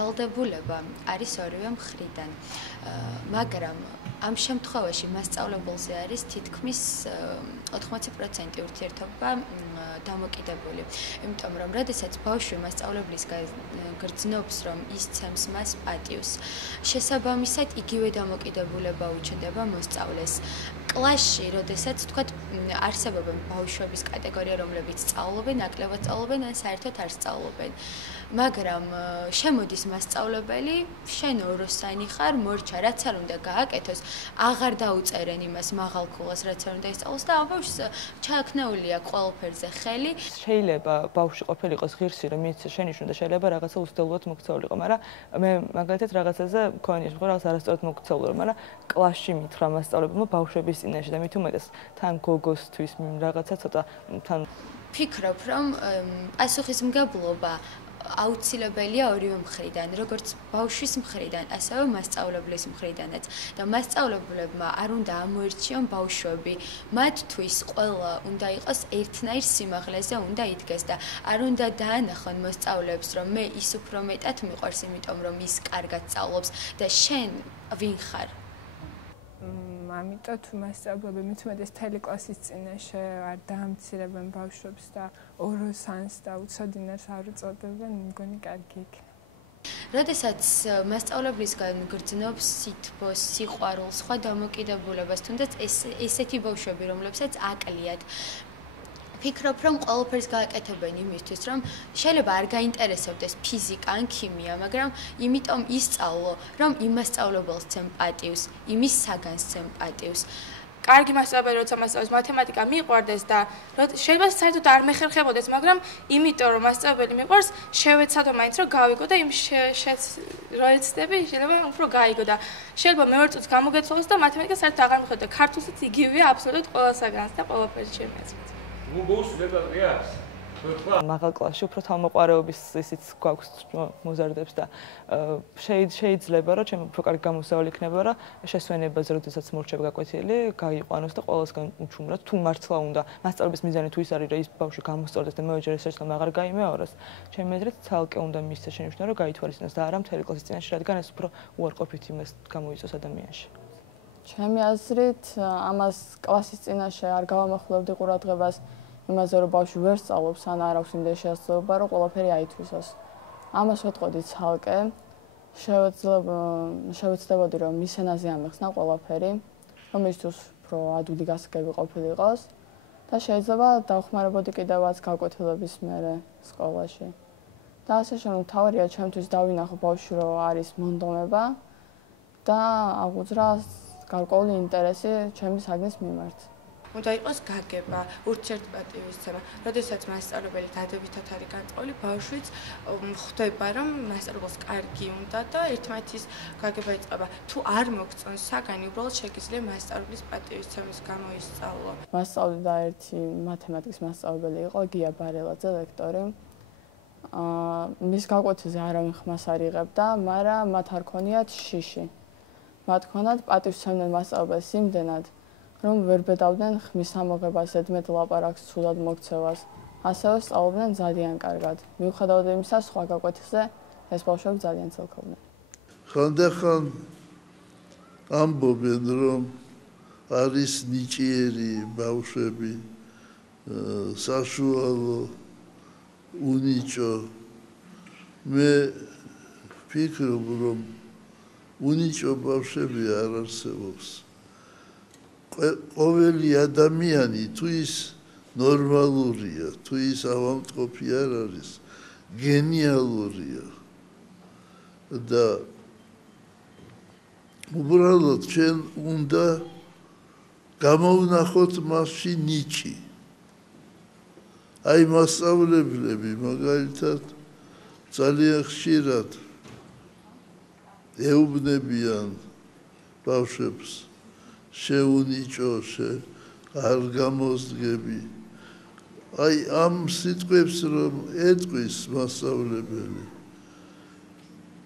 ვალდებულება არის ორივე მხრიდან. მაგრამ ამ შემთხვევაში მასწავლებელზე არის თითქმის 80% ურთიერთობა დამოკიდებული. იმიტომ რომ როდესაც ბავშვი მასწავლებლისგან გრძნობს, რომ ის ცემს მას პატივს, შესაბამისად იგივე დამოკიდებულება უჩნდება მოსწავლეს. კლასში, როდესაც თქვათ არსებობენ ბავშვების კატეგორია, რომლებიც სწავლობენ, ნაკლებად სწავლობენ, ან საერთოდ არ სწავლობენ. მაგრამ შემოდის მასწავლებელი, შენ ოროსანი ხარ, მორჩა, რაც არ უნდა გააკეთოს, აღარ დაუწერენ იმას მაღალ ქულას, რაც არ უნდა ისწავლოს და ამ ბავშვს ჩააქნეული აქვს ყველაფერზე ხელი. შეიძლება ბავშვი ყოფილიყოს ღირსი, რომ მის შენიშვნა და შეიძლება რაღაცა უსდელოდ მოქცეულიყო, მაგრამ მე მაგალითად რაღაცაზე მქონია შემთხვევა, რაღაც არასწორად მოქცეულიყო, მაგრამ კლასში მითხრა მასწავლებელმა ბავშვების წინაშე და მით უმეტეს თან გოგოსთვის რაღაცა ცოტა თან ფიქრობ, რომ პასუხისმგებლობა აუცილებელია ორივე მხრიდან, როგორც ბავშვის მხრიდან, ასევე მასწავლებლის მხრიდანაც. და მასწავლებლებმა არ უნდა ამოერჩიონ ბავშვები, მათთვის ყველა უნდა იყოს ერთნაირ სიმაღლეზე უნდა იდგეს და არ უნდა დაანახონ მოსწავლეებს, რომ მე ის უფრო მეტად მიყვარს, იმიტომ რომ ის კარგად სწავლობს და შენ ვინ ხარ? ამიტომ თუ მასწავლებლები მithumetes მთელი კლასის წინაშე არ დაამცირებენ ბავშვებს და ოროსანს და უცოდინარს არ უწოდებენ, მგონი კარგი იქნება. როდესაც მასწავლებლისგან გრძნობს სითბოს, სიყვარულს, სხვა დამოკიდებულებას, თუნდაც ესეთი ბავშვები, რომლებსაც აკლიათ, ფიქრობ, რომ ყველაფერს გააკეთებენ იმისთვის, რომ შეიძლება არ გაინტერესებდეს ფიზიკა ან ქიმია, მაგრამ იმიტომ ისწავლო, რომ იმ მასწავლებელს ცემ პატივს, იმის საგანს ცემ პატივს. კარგი მასწავლებელი როცა მასწავლებს მათემატიკა მიყვარდეს და შეიძლება საერთოდ არ მეხერხებოდეს, მაგრამ იმიტომ რომ მასწავლებელი მიყვარს, შევეცადო მაინც რომ გავიგო და იმ რო ეცდები, შეიძლება უფრო გაიგო და შეიძლება მეორე წუთს გამოგეცვალოს და მათემატიკა საერთოდ აღარ მიხვდეთ და ქართულსაც იგივეა აბსოლუტურად ყველა საგანს და ყველაფერს შემეცვით. მაღალ კლასში უფრო თავმოყარეობის ისიც გვაქვს მოზარდებს და შეიძლება რომ ჩემ უფრო კარგი გამოსავალი იქნება რა შესვენებაზე როდესაც მორჩება გაკვეთილი გაიყვანოს და ყველასგან უჩუმროთ თუ მართლა უნდა მასწავლების მიზანი თუ ის არის რომ ის ბავშვი გამოსწორდეს და მეოჯერ ეს შეცდომა აღარ გაიმეოროს ჩემი აზრით ცალკე უნდა მისცეს შენიშვნა რომ გაითვალისწინოს და არა მთელი კლასის წინაშე რადგან ეს უფრო უარყოფით იმას გამოიწვევს ადამიანში ჩემი აზრით ამას კლასის წინაშე არ გავამახვილებდი ყურადღებას იმაზე რომ ბავშვი ვერ სწავლობს ან არ აქვს იმდენი შესაძლებლობა რომ ყველაფერი აითვისოს. ამას ვეთყოდი ცალკე. შევეცდებოდი რომ მის ენაზე ამეხსნა ყველაფერი, რომ მისთვის უფრო ადვილი გასაგები ყოფილიყოს და შეიძლება დავხმარებოდი კიდევაც გაკვეთილების მერე სკოლაში. და ასე შემდგომ თავარია ჩემთვის დავინახო ბავშვი რომ არის მონდომება და აღუძრა გარკვეული ინტერესი ჩემი საგნის მიმართ. უნდა იყოს გაგება, ურთიერთპატივისცემა. როდესაც მასწავლებელი დადებითად არის განწყობილი, ბავშვიც ხვდება, რომ მასწავლებელს კარგი უნდა და ერთმანეთის გაგება იწყება. თუ არ მოგწონს საგანი, უბრალოდ შეგიძლია მასწავლებლის პატივისცემის გამო ისწავლო. მასწავლიდა ერთი მათემატიკის მასწავლებელი იყო, გია ბარელა ლექტორი. მის გაკვეთილზე არავინ ხმას არ იღებდა, მაგრამ მათ არ ქონიათ შიში. მათ ქონათ პატივისცემდნენ მასწავლებელს იმდენად რომ ვერ ბედავდნენ ხმის ამოღებას, ზედმეტ ლაპარაკს, ცუდად მოქცევას. ასევე სწავლობდნენ ძალიან კარგად. მიუხედავად იმისა, სხვა გაკვეთილზე ეს ბავშვები ძალიან ცელქობდნენ. ხანდახან ამბობენ, რომ არის ნიჭიერი ბავშვები, საშუალო, უნიჭო. მე ვფიქრობ, რომ უნიჭო ბავშვები არ არსებობს. ყოველი ადამიანი თუ ის ნორმალურია, თუ ის ავადმყოფი არ არის, გენიალურია. და უბრალოდ ჩვენ უნდა გამოვნახოთ მასში ნიჭი. აი მასწავლებლები მაგალითად ძალიან ხშირად ეუბნებიან ბავშვებს შეუნიჭო, არ გამოსდგები. აი ამ სიტყვებს რომ ეტყვის მასწავლებელი,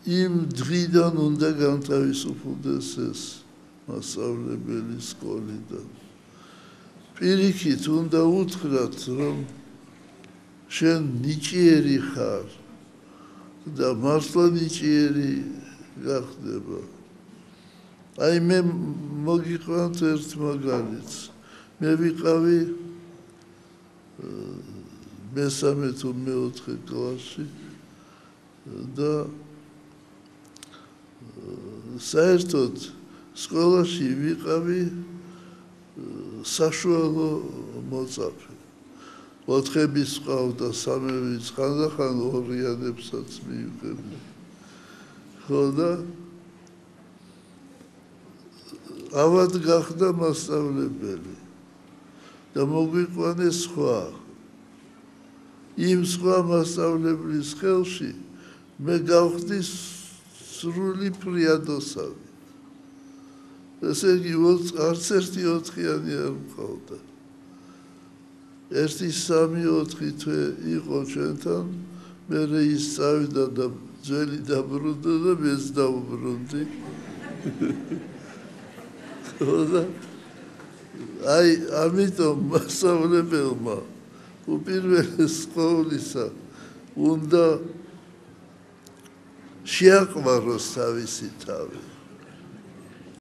იმ დღიდან უნდა განთავისუფლდეს ეს მასწავლებელი სკოლიდან. პირიქით უნდა უთხრათ, რომ შენ ნიჭიერი ხარ და მართლა ნიჭიერი გახდება. აი მე მოგიყვანთ ერთ მაგალითს. მე ვიყავი მესამე თუ მეოთხე კლასში და საერთოდ სკოლაში ვიყავი საშუალო მოწაფე. 4-ების ყავდა, 3-ების, ხანდახან 2-იანებსაც მივიღებდი. ხო და ავად გახდა მასწავლებელი და მოგვიყვანეს სხვა. იმ სხვა მასწავლებლის ხელში მე გავხდი სრული ფრიადოსავი. ესე იგი, არც ერთი 4-იანი არ მყავდა. 1-3-4 თვე იყო ჩვენთან, მერე ის წავიდა და ძველი დაბრუნდა და მეც დავბრუნდი. აი, ამიტომ მასწავლებელმა უპირველეს ყოვლისა უნდა შეაყვაროს თავისი თავი.